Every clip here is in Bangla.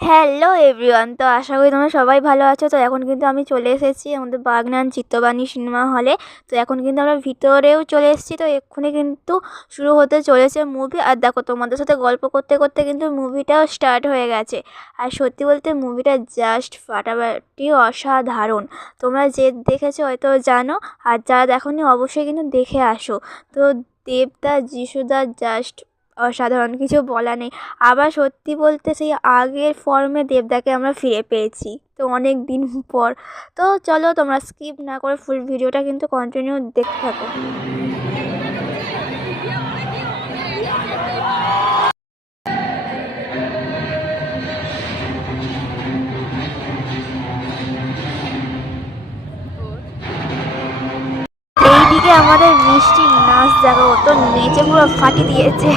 হ্যালো এভরিওয়ান, তো আশা করি তোমরা সবাই ভালো আছো। তো এখন কিন্তু আমি চলে এসেছি আমাদের বাগনান চিত্তবাণী সিনেমা হলে। তো এখন কিন্তু আমরা ভিতরেও চলে এসেছি। তো এক্ষুনি কিন্তু শুরু হতে চলেছে মুভি। আর দেখো, তোমাদের সাথে গল্প করতে করতে কিন্তু মুভিটাও স্টার্ট হয়ে গেছে। আর সত্যি বলতে মুভিটা জাস্ট ফাটাফাটি অসাধারণ। তোমরা যে দেখেছো হয়তো জানো, আর যারা দেখোনি অবশ্যই কিন্তু দেখে আসো। তো দেবদা যিশুদা জাস্ট অসাধারণ, কিছু বলার নেই। আবার সত্যি বলতে সেই আগের ফর্মে দেবদাকে আমরা ফিরে পেয়েছি, তো অনেক দিন পর। তো চলো, তোমরা স্কিপ না করে ফুল ভিডিওটা কিন্তু কন্টিনিউ দেখতে থাকো। এইদিকে আমাদের মিষ্টি নাচ দেখো, ও তো নেচে পুরো ফাটি দিয়েছে।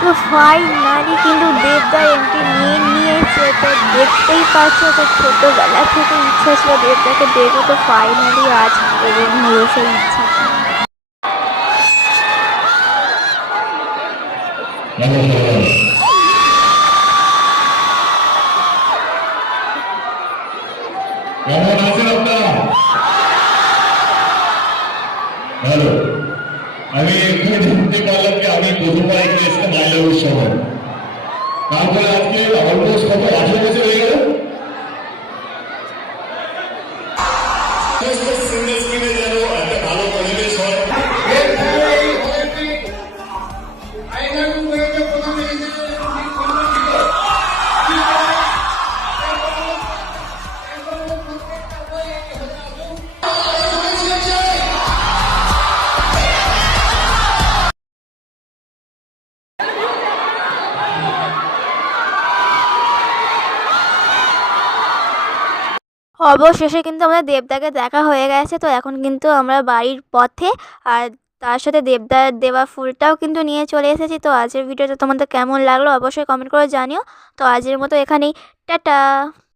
তো ফাইনালি কিন্তু দেবদা এন্ট্রি নিয়ে নিয়েছে। তো দেখতেই পাচ্ছো, তো ছোটোবেলা থেকে ইচ্ছা ছিল দেবদাকে দেখবো, তো ফাইনালি আজ পূরণ হলো সেই ইচ্ছা। কেমন আছেন আপনারা? ভালো। আমি এখানে জানতে পারলাম যে আমি প্রথমবার এখানে এসেছিলাম মাইলা উৎসবে। তারপরে আজকে অলমোস্ট কত 18 বছর হয়ে গেল। সিঙ্গেল স্ক্রিনে যেন একটা ভালো পরিবেশ হয়। অবশেষে কিন্তু আমাদের দেবদাকে দেখা হয়ে গেছে। তো এখন কিন্তু আমরা বাড়ির পথে, আর তার সাথে দেবদার দেওয়া ফুলটাও কিন্তু নিয়ে চলে এসেছি। তো আজকের ভিডিওটা তোমাদের কেমন লাগলো অবশ্যই কমেন্ট করে জানিও। তো আজকের মতো এখানেই, টাটা।